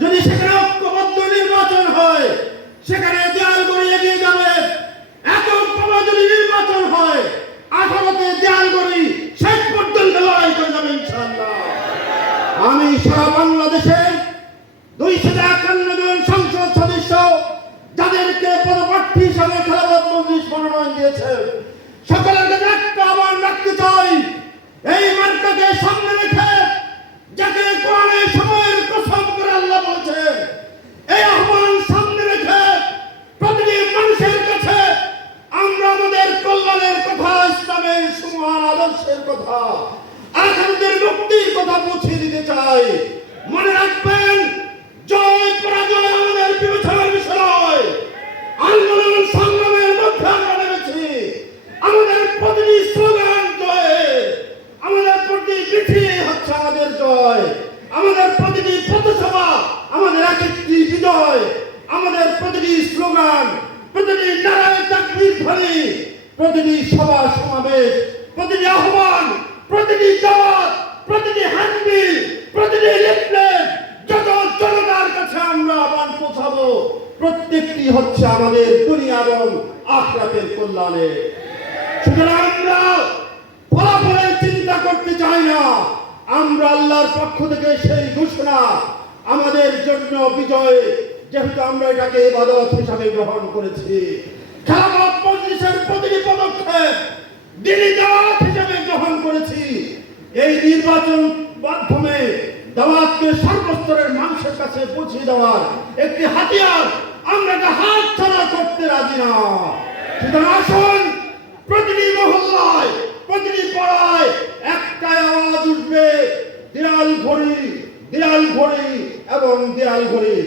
যদি সেখানে ঐক্যবদ্ধ নির্বাচন হয়, সেখানে দেয়াল গড়ি এগিয়ে যাবে। এককভাবে যদি নির্বাচন হয়, 18তে দেয়াল গড়ি শেষ পর্যন্ত লড়াই করে যাবে ইনশাআল্লাহ। আমি সারা বাংলাদেশের 251 জন সংসদ সদস্য যাদেরকে পদপ্রার্থী হিসাবে খেলাফত মজলিস মনোনয়ন দিয়েছে, সকলের কাছে একটা আহ্বান রাখতে চাই, এই মার্কাকে সামনে রেখে যাকে কোরআনের সময়ের কসম করে আল্লাহ বলেছেন, এই আহ্বান সামনে রেখে প্রতিটি মানুষের কাছে আমরা আমাদের কল্যাণের কথা, ইসলামের সুমহান আদর্শের কথা, আখিরাতের মুক্তির কথা পৌঁছে দিতে চাই। মনে রাখবেন, জয় পরাজয় আমাদের বিবেচনার বিষয় নয়। আন্দোলন সংগ্রামের মধ্যে আমরা নেমেছি। আমাদের প্রতিটি স্লোগান জয়, আমাদের প্রতিটি চিঠি হচ্ছে আমাদের জয়, আমাদের প্রতিটি পথসভা আমাদের একটি বিজয়, আমাদের প্রতিটি স্লোগান, প্রতিটি নারায়ে তাকবীর ধ্বনি, প্রতিটি সভা সমাবেশ, প্রতিটি আহ্বান, প্রতিটি দাওয়াত, প্রতিটি হ্যান্ডবিল, প্রতিটি লিফলেট যত জনতার কাছে আমরা আহ্বান পৌঁছাবো, প্রত্যেকটি হচ্ছে আমাদের দুনিয়া এবং আখিরাতের কল্যাণে। সুতরাং আমরা ফলাফলের চিন্তা করতে চাই না, আমরা আল্লাহর পক্ষ থেকে সেই ঘোষণা আমাদের জন্য বিজয়, যেহেতু আমরা এটাকে ইবাদত হিসাবে গ্রহণ করেছি। খেলাফত মজলিসের প্রতিটি পদক্ষেপ দ্বীনি দাওয়াত হিসাবে গ্রহণ করেছি। এই নির্বাচন মাধ্যমে দাওয়াতকে সর্বস্তরের মানুষের কাছে পৌঁছে দেওয়ার একটি হাতিয়ার, আমরা এটা হাত ছাড়া করতে রাজি না। সুতরাং আসুন, প্রতিটি মহল্লায়, প্রতিটি পাড়ায় একটাই আওয়াজ উঠবে, দেয়াল ঘড়ি, দেয়াল ঘড়ি এবং দেয়াল ঘড়ি।